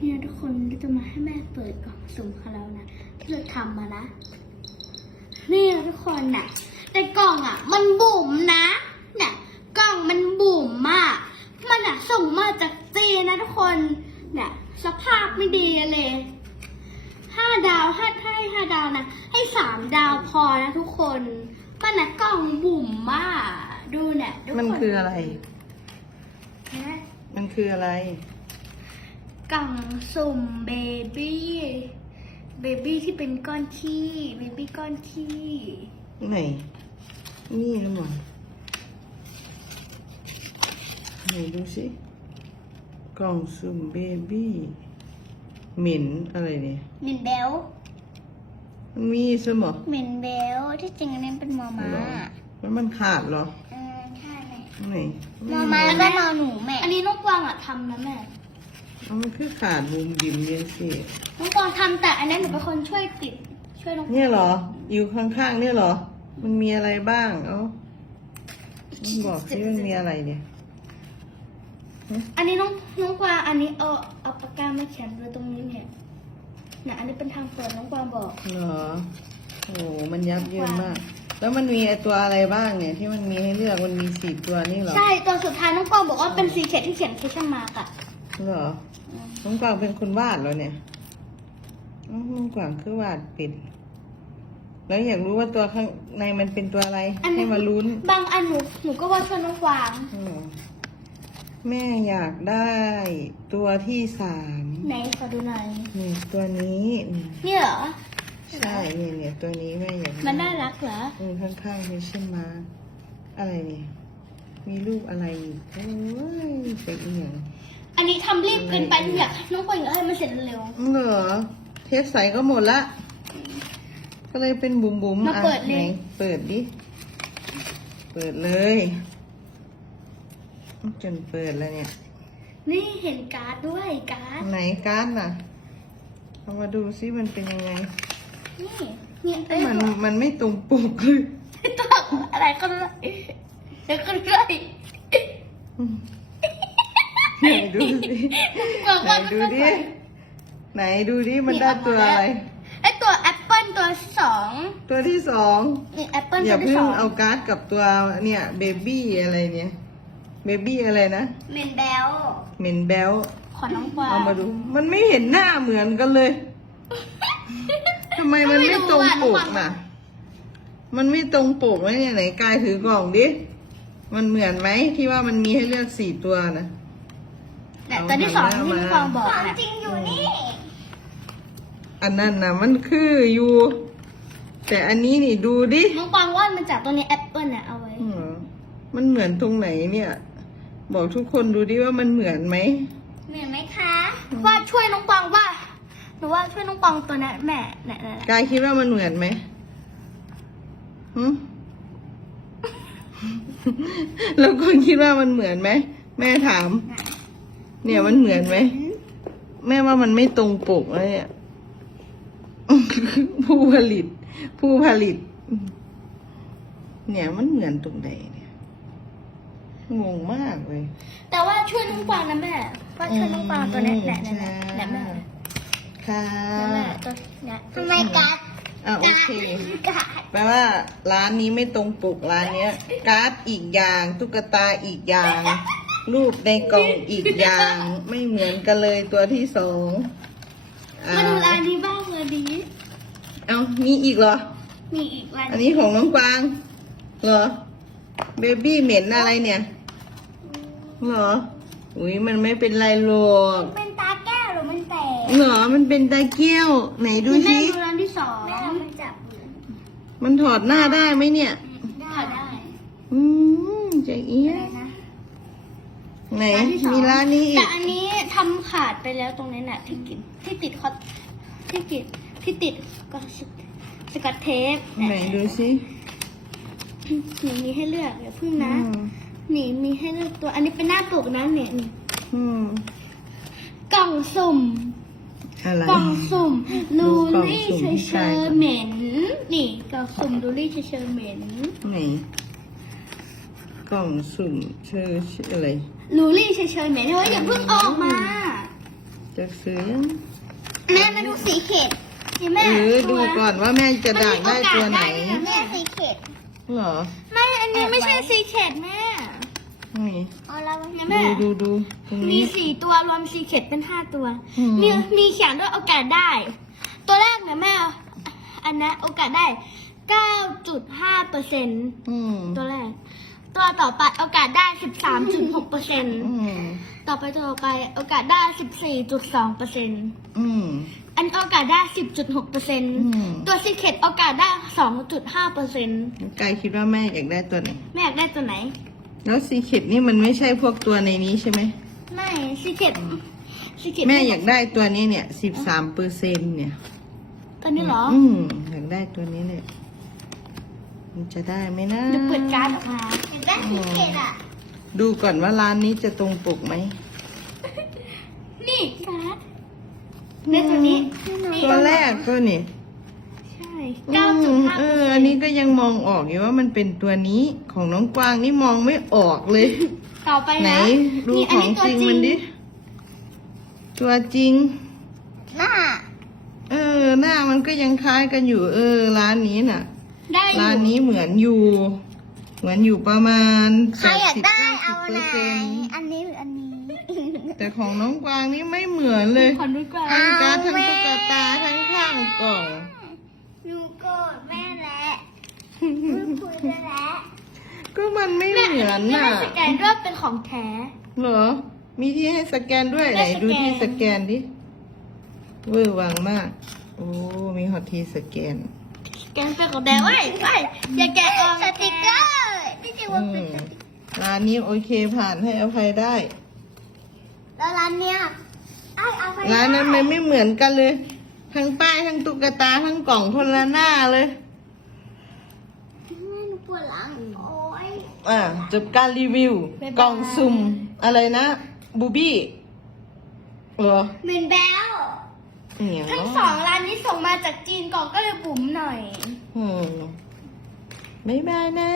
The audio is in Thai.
เนี่ยทุกคนเราจะมาให้แม่เปิดกล่องสุ่มของเรานะที่เราทำมานะ นี่นะทุกคนน่ะ แต่กล่องอะ มันบุ๋มนะเนี่ยกล่องมันบุ๋มมาก มันอะส่งมาจากจีนนะทุกคนเนี่ยสภาพไม่ดีเลยห้าดาวห้าให้ห้าดาวนะให้สามดาวพอนะทุกคนมันอะกล่องบุ๋มมาก ดูเนี่ยทุกคนมันคืออะไรเห็นไหมมันคืออะไร กล่องสุ่มเบบี้เบบี้ที่เป็นก้อนขี้เบบี้ก้อนขี้ไหน นี่นะหมอนไหนดูสิ กล่องสุ่มเบบี้เหม็นอะไรเนี่ยเหม็นเบลมันมีสมอเหม็นเบลที่จริงอันนี้เป็นมอม้าเหรอมันมันขาดเหรอเออใช่แม่ไหนมอม้าก็นอหนูแม่ อันนี้น้องกวางอะทำนะแม่ เอามันคือขาดบุมบิมเนี่ยสิน้องกวางทำแต่อันนี้หนูเป็นคนช่วยติด ช่วยน้องเนี่ยเหรอ อยู่ข้างๆเนี่ยเหรอ มันมีอะไรบ้างเอ้าบอกสิมันมีอะไรเนี่ย อันนี้น้องน้องกวางอันนี้เอาเอาปากกามาเขียนไว้ตรงนี้เนี่ยนะอันนี้เป็นทางเปิดน้องกวางบอก เหรอ โอ้โหมันยับเยินมาก แล้วมันมีไอ้ตัวอะไรบ้างเนี่ย ที่มันมีให้เลือกมันมีสี่ตัวนี่เหรอ ใช่ตัวสุดท้ายน้องกวางบอกว่าเป็นสีเขียดที่เขียนคิชมาร์กอะเหรอ น้องกวางเป็นคนวาดเหรอเนี่ยอ๋อน้องกวางคือวาดปิด แล้วอยากรู้ว่าตัวข้างในมันเป็นตัวอะไรให้มาลุ้นบางอันหนูหนูก็ว่าช่วยน้องกวางอ๋อแม่อยากได้ตัวที่สามไหนขอดูหน่อยนี่ตัวนี้นี่นี่เหรอ ใช่เนี่ยเนี่ยตัวนี้แม่อยากได้ มันน่ารักเหรอ อืมข้างๆมีเช่นมา อะไรเนี่ยมีรูปอะไรอีกโอ้ยไปอีกอย่าง อันนี้ทำรีบเกินไปหนูอยากน้องกวางอยากให้มันเสร็จเร็วเหรอเทปใสก็หมดละ ก็เลยเป็นบุ๋มบุ๋มๆมาอะเปิดเลยไหนเปิดดิ เปิดเลยจนเปิดแล้วเนี่ย นี่เห็นการ์ดด้วยการ์ดไหนการ์ดน่ะเอามาดูซิมันเป็นยังไง นี่เนี่ยเอ้ยมันมันไม่ตรงปกเลยตัวอะไรก็ได้เดี๋ยวก็ได้ ไหนดูสิกวางไหนว่าดูดิ ไหนดูดิมันได้ตัวอะไร ไอตัวแอปเปิลตัวที่สองตัวที่สอง นี่แอปเปิลอตัย่าวที่เพิ่สงองเอาการ์ดกับตัวเนี่ยเบบี้อะไรเนี่ยเบบี้อะไรนะเมนแบลเหม็นแบลขอน้องกวาง เอามาดู มันไม่เห็นหน้าเหมือนกันเลยทำไมมันไม่ตรงปกน่ะ มันไม่ตรงปกเลยเนี่ยไหนกายถือกล่องดิ มันเหมือนไหมที่ว่ามันมีให้เลือกสี่ตัวนะ แต่ตัวที่สองเอาที่มาน้องกวางบอกนะจริงอยู่นี่ อันนั้นนะมันคืออยู่ แต่อันนี้นี่ดูดิน้องกวางว่ามันจากตัวนี้แอปเปิลน่ะเอาไว้ อืมมันเหมือนตรงไหนเนี่ย บอกทุกคนดูดิว่ามันเหมือนไหม เหมือนไหมคะ ว่าช่วยน้องกวางว่าหนูว่าช่วยน้องกวางตัวนั้นแม่เนี่ยเนี่ยกายคิดว่ามันเหมือนไหมหืมแล้วคุณคิดว่ามันเหมือนไหม แม่ถาม เนี่ยมันเหมือนไหมแม่ว่ามันไม่ตรงปกเลยเนี่ยผู้ผลิต ผู้ผลิต เนี่ยมันเหมือนตรงไหนเนี่ยงงมากเลย แต่ว่าช่วยน้องกวางนะแม่ว่าช่วยน้องกวางตัวเนี้ยเนี่ยเนี่ยเนี่ยเนี่ยแม่ค่ะเนี่ยแม่ตัวเนี่ยทำไมกัดอะโอเคกัดแปลว่า ร้านนี้ไม่ตรงปกร้านเนี้ยการ์ดอีกอย่าง ตุ๊กตาอีกอย่าง รูปในกล่องอีกอย่างไม่เหมือนกันเลยตัวที่สองอ่มาดูร้านนี้บ้างเลยดีเอามีอีกเหรอ มีอีกร้านอันนี้ของน้องกวาง เหรอ เบบี้เหม็นอะไรเนี่ย เหรอ อุ้ยมันไม่เป็นไรหรอกเป็นตาแก้วหรือมันแตกเหรอ มันเป็นตาเกี้ยว ไหนดูแม่สิ ดูร้านที่สองแม่มันจับมันถอดหน้าได้ไหมเนี่ย ได้ได้ อืมใจเอี้ยอะไรนะ ไหนร้านที่สองมีร้านนี้อีแต่ก อันนี้ทำขาดไปแล้วตรงนี้น่ะที่กินที่ติดคอที่ติดที่ติดก็สกัดเทปไหนดูสิหนีมีให้เลือกอย่าพึ่งนะอืมหนีมีให้เลือกตัว อันนี้เป็นหน้าปกนะเนี่ยนี่อืมกล่องสุ่ม อะไร กล่องสุ่มดูลูกล่องลี่สุ่มเชยใช่เชยเหม็น นี่กล่องสุ่มลูลี่เชยเชยเหม็น ไหน กล่องสุ่มชื่อชื่ออะไรลูลี่เชยเชยเหม็นเฮ้ยอย่าเพิ่งออกมาจะซื้อยังแม่มาดูสีเข็ดนี่แม่เออดูก่อนว่าแม่จะมันด่ามีได้โอกาตัวสไหนได้ด้วยนะแม่สีเข็ดเหรอไม่อันนี้ไม่ใช่สีเข็ดแม่นี่เอาละเนี่ยดูแม่ดูดูตรงมีนี้สี่ตัวรวมสีเข็ดเป็นห้าตัวอืมมีมีเขียนด้วยโอกาสได้ ตัวแรกเนี่ยแม่อันนั้นโอกาสได้เก้าจุดห้าเปอร์เซ็นต์อืมตัวแรก ตัวต่อไปโอกาสได้สิบสามจุดหกเปอร์เซ็นต์อืม ต่อไปตัวต่อไปโอกาสได้สิบสี่จุดสองเปอร์เซ็นต์อืม อันโอกาสได้สิบจุดหกเปอร์เซ็นต์อืมตัวซีเคดโอกาสได้สองจุดห้าเปอร์เซ็นต์กายคิดว่าแม่อยากได้ตัวไหน แม่อยากได้ตัวไหน แล้วซีเค็ดนี่มันไม่ใช่พวกตัวในนี้ใช่ไหม ไม่ซีเคดซีเคดแม่อยากได้ตัวนี้เนี่ยสิบสามเปอร์เซ็นเนี่ย ตัวนี้เหรอ อืม อยากได้ตัวนี้เลย มันจะได้ไหมนะเดี๋ยวเปิดการ์ดออกมาอยากได้ซีเคดอะ ดูก่อนว่าร้านนี้จะตรงปกไหม นี่การ์ดได้ตัวนี้นี่ตัวแรกก็นี่ใช่เก้าจุดห้าเอเปออร์เซ็อันนต์นี้ก็ยังมองออกอยู่ว่ามันเป็นตัวนี้ของน้องกวางนี่มองไม่ออกเลย ต่อไปไหนนะดูนี่ขนองนี้จริงมันดิ ตัวจริงหน้า เออหน้ามันก็ยังคล้ายกันอยู่ เออร้านนี้น่ะ ได้อร้านยู่นี้เหมือนอยู่ เหมือนอยู่ประมาณใครอยากได้เอาเปไหอนร์เซ็นต์อันนี้หรืออันนี้แต่ของน้องกวางนี่ไม่เหมือนเลยขอดูก่อนทั้งการดทั้งตุ๊กตาทั้งข้างกล่อง หนูโกรธแม่แหละคุยได้แล้วก็มันไม่แม่เหมือนไม่น่ะได้สแกนด้วยเป็นของแท้ เหรอ มีที่ให้สแกนด้วยไหนได้สแกน ดูที่สแกนดิเวอร์วังมาก โอ้ มีฮอตที่สแกนส แกนเป็นของแท้เว้ยเว้ยอย่าแกะออกสติกเกอร์นี่จริงว่าเป็นสติกเกอร์ร้านนี้โอเคผ่านให้อภัยได้ แล้วร้านเนี้ยไอ้เอาไปร้านนั้นมันไม่เหมือนกันเลย ทั้งป้ายทั้งตุ๊กตาทั้งกล่องคนละหน้าเลยแม่หนูปวดหลังโอ้ยอ่าจบการรีวิวบ๊ายบายกล่องสุ่มอะไรนะ บูบี้เออเหม็นแบล เนี่ยทั้งสองร้านนี้ส่งมาจากจีนก่อนก็เลยบุ๋มหน่อย อืมบ๊ายบายนะ